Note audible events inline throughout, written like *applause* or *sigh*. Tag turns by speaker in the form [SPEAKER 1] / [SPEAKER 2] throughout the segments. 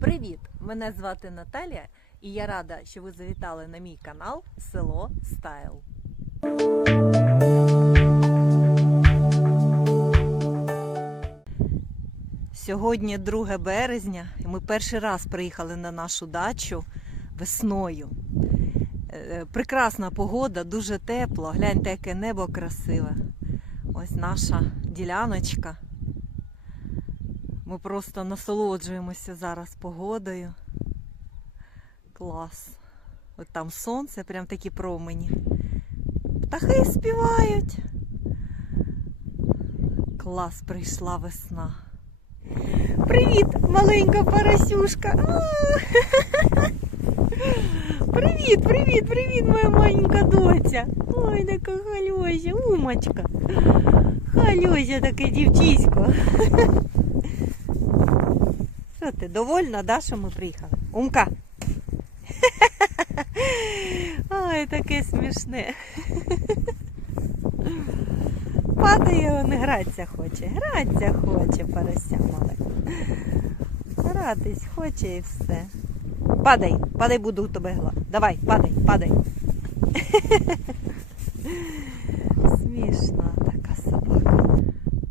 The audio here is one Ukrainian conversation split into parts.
[SPEAKER 1] Привіт! Мене звати Наталія, і я рада, що ви завітали на мій канал Село Стайл. Сьогодні 2 березня, і ми перший раз приїхали на нашу дачу весною. Е, Прекрасна погода, дуже тепло. Гляньте, яке небо красиве. Ось наша діляночка. Ми просто насолоджуємося зараз погодою. Клас. От там сонце, прям такі промені. Птахи співають. Клас, прийшла весна. Привіт, маленька поросюшка. *laughs* Привіт, привіт, привіт, моя маленька доця. Ой, така халюся, умочка. Халюся таке дівчисько. *laughs* Що ти, довольна, да, що ми приїхали? Умка. Ой, таке смішне. Падає, он гратися хоче. Гратися хоче, порося мале. Гратись хоче і все. Падай, падай, буду тебе гла. Давай, падай, падай. Смішна така собака.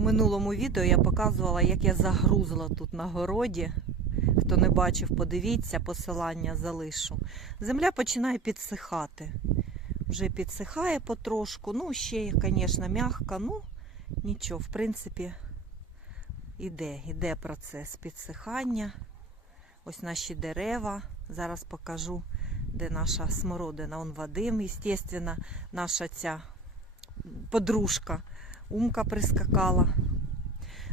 [SPEAKER 1] В минулому відео я показувала, як я загрузла тут на городі. Хто не бачив, подивіться, посилання залишу. Земля починає підсихати. Вже підсихає потрошку. Ну, ще, звісно, м'ягка. Ну, нічого, в принципі, іде, іде процес підсихання. Ось наші дерева. Зараз покажу, де наша смородина. Он Вадим, звісно, наша ця подружка. Умка прискакала.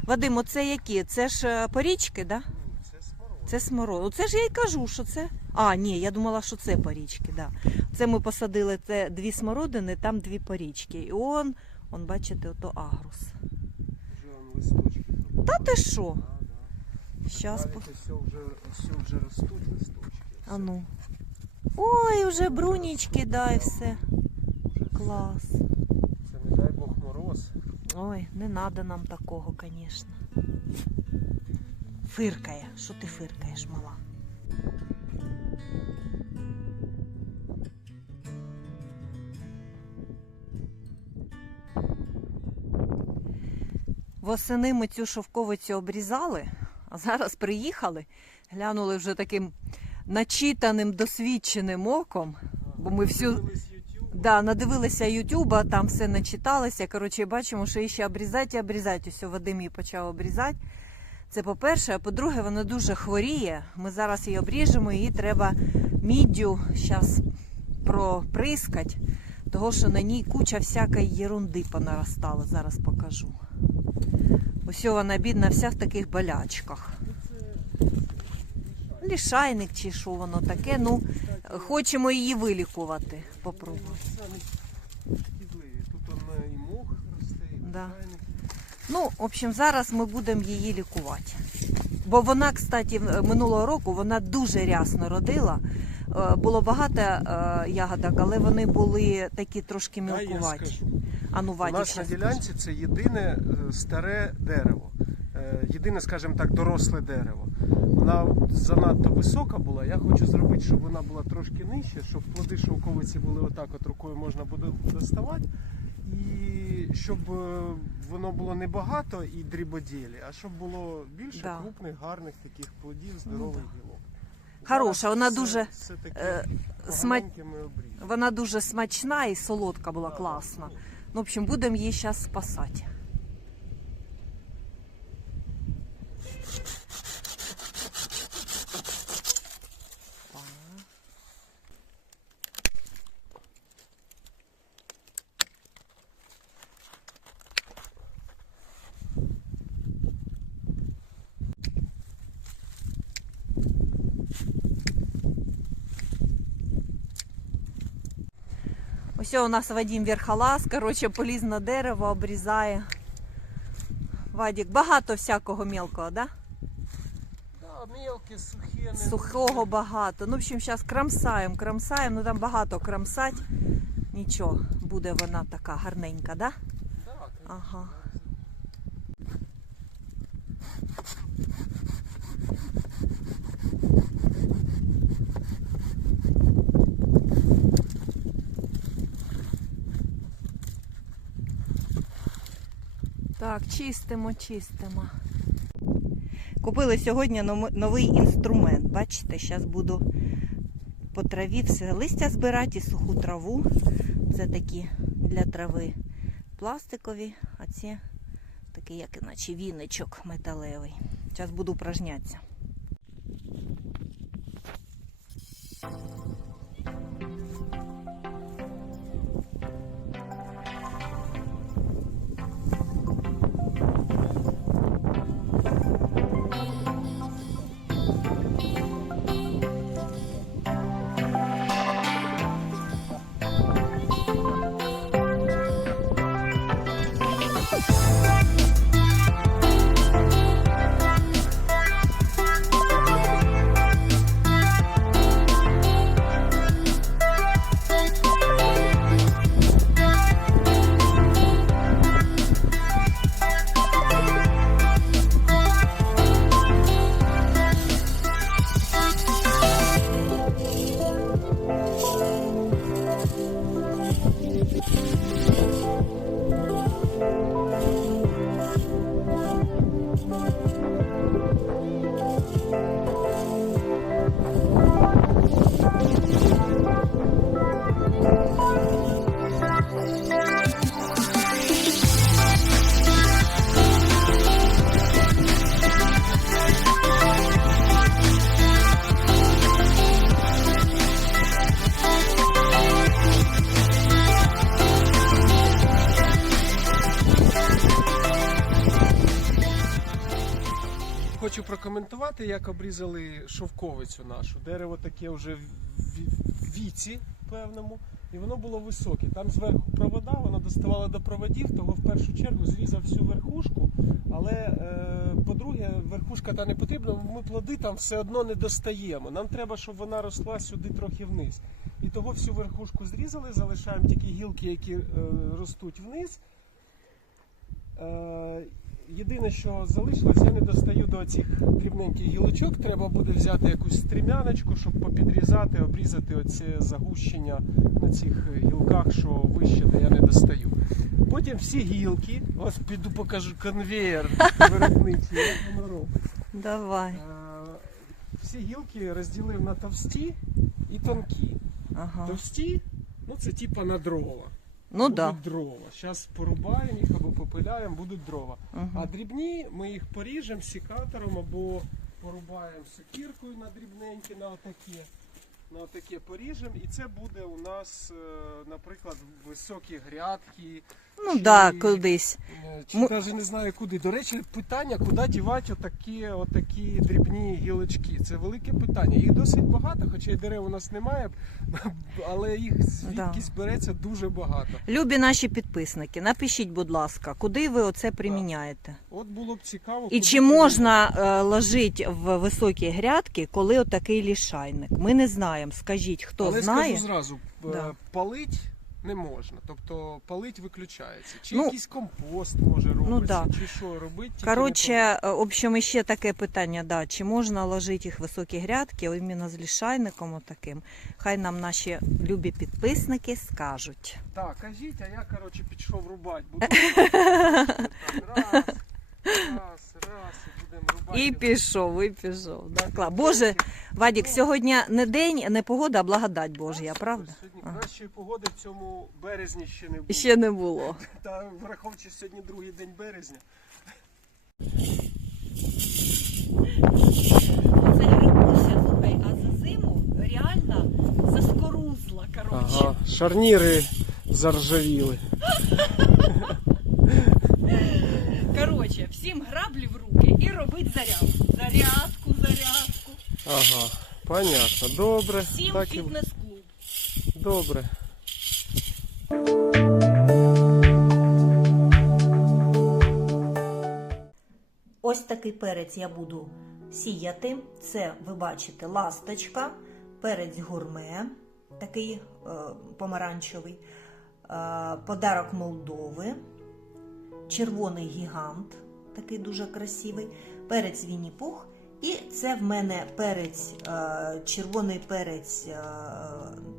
[SPEAKER 1] Вадим, оце які? Це ж е, порічки, так? Да?
[SPEAKER 2] Це смород.
[SPEAKER 1] Це смород. Оце ж я й кажу, що це. А, ні, я думала, що це порічки. Да. Це ми посадили це дві смородини, там дві порічки. І он, он, бачите, ото агрус.
[SPEAKER 2] Вже листочки.
[SPEAKER 1] Та ти що?
[SPEAKER 2] Да, да.
[SPEAKER 1] По...
[SPEAKER 2] Все вже, все вже ростуть листочки.
[SPEAKER 1] А ну. Ой, вже брунічки, дай все. Клас.
[SPEAKER 2] Це не дай Бог мороз.
[SPEAKER 1] Ой, не треба нам такого, звісно. Фиркає. Що ти фиркаєш, мала? Восени ми цю шовковицю обрізали, а зараз приїхали, глянули вже таким начитаним, досвідченим оком, бо ми всю. Да, надивилися Ютуба, там все начиталися. Коротше, бачимо, що ще обрізати і обрізати. Ось Вадим її почав обрізати. Це по-перше, а по-друге, вона дуже хворіє. Ми зараз її обріжемо, її треба міддю зараз проприскати, того що на ній куча всякої єрунди понаростала. Зараз покажу. Ось вона бідна, вся в таких болячках. Лішайник чи що воно таке. Ну, хочемо її вилікувати. Попробуй.
[SPEAKER 2] Тут он і мох росте, і
[SPEAKER 1] Да. Ну, в общем, зараз ми будемо її лікувати. Бо вона, кстати, минулого року вона дуже рясно родила. Е, Було багато е, ягодок, але вони були такі трошки мілкуваті.
[SPEAKER 2] скажу.
[SPEAKER 1] А ну,
[SPEAKER 2] У нас на
[SPEAKER 1] щас
[SPEAKER 2] ділянці це єдине е, старе дерево. Е, Єдине, скажімо так, доросле дерево. Вона занадто висока була. Я хочу зробити, щоб вона була трошки нижче, щоб плоди шовковиці були отак от рукою можна буде доставати. І щоб е, воно було не багато і дрібоділі, а щоб було більше
[SPEAKER 1] Да.
[SPEAKER 2] крупних, гарних таких плодів, здорових
[SPEAKER 1] да.
[SPEAKER 2] гілок.
[SPEAKER 1] Хороша, вона
[SPEAKER 2] все-
[SPEAKER 1] дуже,
[SPEAKER 2] все таке
[SPEAKER 1] е, сма-. Вона дуже смачна і солодка була класна. Ну, в общем, будемо її зараз спасати. Ось у нас Вадим Верхолаз, коротше, поліз на дерево, обрізає. Вадик, багато всякого мелкого, да?
[SPEAKER 2] Да, мелкі, сухі, не
[SPEAKER 1] Сухого багато. Ну, в общем, зараз крамсаємо, крамсаємо, ну там багато крамсать. Нічого, буде вона така гарненька, да?
[SPEAKER 2] Да,
[SPEAKER 1] Ага. Так, чистимо, чистимо. Купили сьогодні новий інструмент. Бачите, зараз буду по траві все листя збирати і суху траву. Це такі для трави пластикові, а ці такий, як іначе віничок металевий. Зараз буду упражнятися.
[SPEAKER 2] Прокоментувати, як обрізали шовковицю нашу. Дерево таке вже в віці певному, і воно було високе. Там зверху провода, воно доставало до проводів, того в першу чергу зрізав всю верхушку. Але, е, по-друге, верхушка та не потрібна, ми плоди там все одно не достаємо. Нам треба, щоб вона росла сюди трохи вниз. І того всю верхушку зрізали, залишаємо тільки гілки, які е, ростуть вниз. Е, Єдине, що залишилось, я не достаю до цих дрібненьких гілочок. Треба буде взяти якусь стрімяночку, щоб попідрізати, обрізати оце загущення на цих гілках, що вище, де я не достаю. Потім всі гілки, ось піду покажу конвеєр виробничий, як воно робить.
[SPEAKER 1] Давай.
[SPEAKER 2] Е, Всі гілки розділив на товсті і тонкі.
[SPEAKER 1] Ага.
[SPEAKER 2] Товсті, ну це типа на дрова.
[SPEAKER 1] Ну
[SPEAKER 2] будуть
[SPEAKER 1] да.
[SPEAKER 2] дрова. Зараз порубаємо їх або попиляємо, будуть дрова.
[SPEAKER 1] Угу.
[SPEAKER 2] А дрібні ми їх поріжемо сікатором або порубаємо сокіркою на дрібненькі, на отакі. На отаке поріжемо, і це буде у нас, е, наприклад, високі грядки.
[SPEAKER 1] Ну так, да, кудись.
[SPEAKER 2] е, Чи
[SPEAKER 1] Ми-
[SPEAKER 2] навіть не знаю куди. До речі, питання, куди дівати отакі, отакі дрібні гілочки. Це велике питання. Їх досить багато, хоча й дерев у нас немає, *laughs* але їх звідки
[SPEAKER 1] Да.
[SPEAKER 2] збереться дуже багато.
[SPEAKER 1] Любі наші підписники, напишіть, будь ласка, куди ви оце приміняєте?
[SPEAKER 2] От було б цікаво.
[SPEAKER 1] І
[SPEAKER 2] куди
[SPEAKER 1] чи можна е, ложити в високі грядки, коли отакий лішайник? Ми не знаємо. Скажіть, хто
[SPEAKER 2] Але
[SPEAKER 1] знає?
[SPEAKER 2] скажу зразу, е,
[SPEAKER 1] Да.
[SPEAKER 2] палить не можна. Тобто палить виключається. Чи
[SPEAKER 1] Ну,
[SPEAKER 2] якийсь компост може робити,
[SPEAKER 1] да.
[SPEAKER 2] чи що робити.
[SPEAKER 1] Коротше, е, общем, ще таке питання, да, чи можна ложити їх в високі грядки, іменно з лішайником отаким. Хай нам наші любі підписники скажуть.
[SPEAKER 2] Так, кажіть, а я коротше пішов рубати. Буду раз, і
[SPEAKER 1] пішов, і пішов. Да. Боже, Вадік, сьогодні не день, не погода, а благодать Божя, правда?
[SPEAKER 2] Сьогодні
[SPEAKER 1] Ага.
[SPEAKER 2] кращої погоди в цьому березні ще не було.
[SPEAKER 1] Ще не було.
[SPEAKER 2] Та враховуючи сьогодні другий день березня.
[SPEAKER 1] Це грибуся, слухай, а за зиму реально заскорузла,
[SPEAKER 2] Ага, шарніри заржавіли. *laughs*
[SPEAKER 1] Коротше, всім граблі в робить зарядку. Зарядку, зарядку.
[SPEAKER 2] Ага, понятно. Добре.
[SPEAKER 1] Всім
[SPEAKER 2] так і
[SPEAKER 1] фітнес-клуб.
[SPEAKER 2] добре.
[SPEAKER 1] Ось такий перець я буду сіяти. Це, ви бачите, ласточка, перець гурме, такий е, помаранчевий, е, подарок Молдови, червоний гігант, такий дуже красивий, перець Вінні-Пух. І це в мене перець, е, червоний перець, е,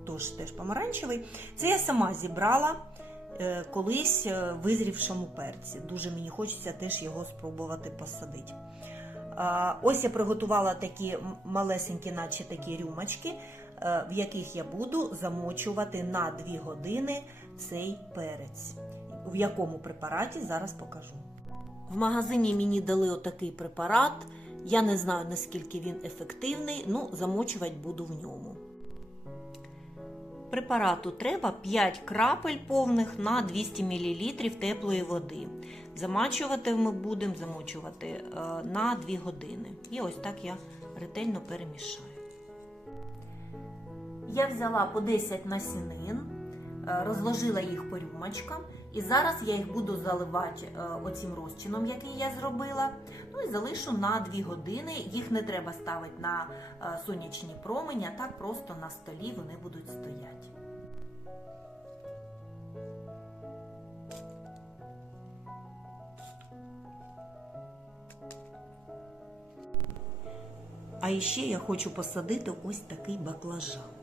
[SPEAKER 1] тож теж помаранчевий. Це я сама зібрала е, колись е, визрівшому перці. Дуже мені хочеться теж його спробувати посадити. Ось я приготувала такі малесенькі, наче такі рюмочки, в яких я буду замочувати на 2 години цей перець. В якому препараті зараз покажу. В магазині мені дали отакий препарат. Я не знаю наскільки він ефективний, ну замочувати буду в ньому. Препарату треба 5 крапель повних на 200 мл теплої води. Замачувати ми будемо замочувати е, на 2 години. І ось так я ретельно перемішаю. Я взяла по 10 насінин, е, розложила їх по рюмочкам, і зараз я їх буду заливати е, оцим розчином, який я зробила. Ну і залишу на 2 години. Їх не треба ставити на е, сонячні промені, а так просто на столі вони будуть стояти. А ще я хочу посадити ось такий баклажан.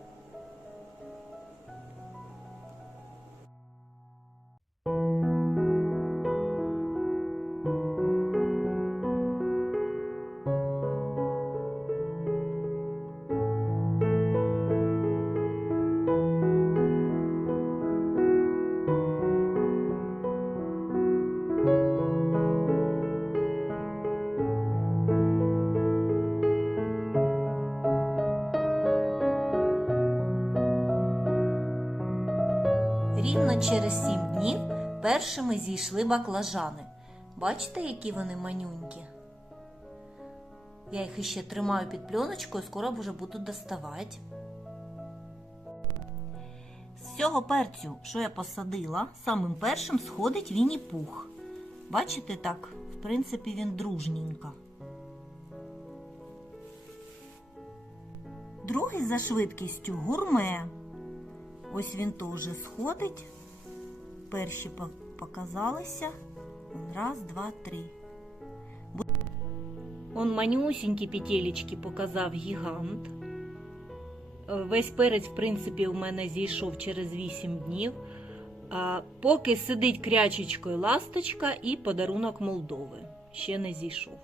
[SPEAKER 1] Через сім днів першими зійшли баклажани. Бачите, які вони манюнькі? Я їх іще тримаю під пленочкою, скоро вже буду доставати. З цього перцю, що я посадила, самим першим сходить Вінні-Пух. Бачите так? В принципі, він дружненько. Другий за швидкістю гурме. Ось він теж сходить. Перші показалися. Раз, два, три. Он манюсінькі петелечки показав гігант. Е, Весь перець, в принципі, у мене зійшов через 8 днів. А поки сидить крячечкою ласточка і подарунок Молдови. Ще не зійшов.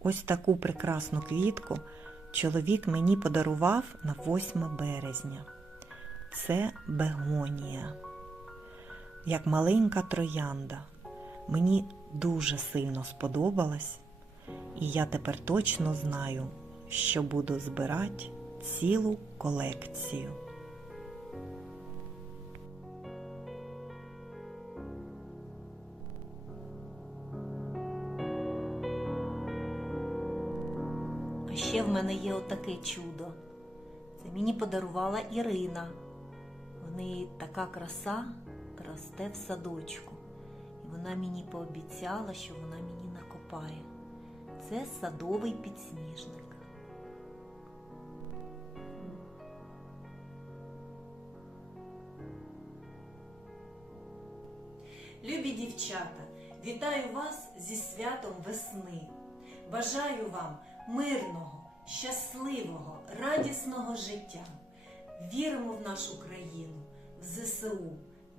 [SPEAKER 1] Ось таку прекрасну квітку чоловік мені подарував на 8 березня. Це бегонія, як маленька троянда. Мені дуже сильно сподобалась, і я тепер точно знаю, що буду збирати цілу колекцію. Ще в мене є отаке чудо. Це мені подарувала Ірина. В неї така краса росте в садочку. І вона мені пообіцяла, що вона мені накопає. Це садовий підсніжник. Любі дівчата, вітаю вас зі святом весни. Бажаю вам мирного, щасливого, радісного життя. Віримо в нашу країну, в ЗСУ,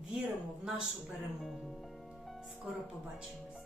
[SPEAKER 1] віримо в нашу перемогу. Скоро побачимось!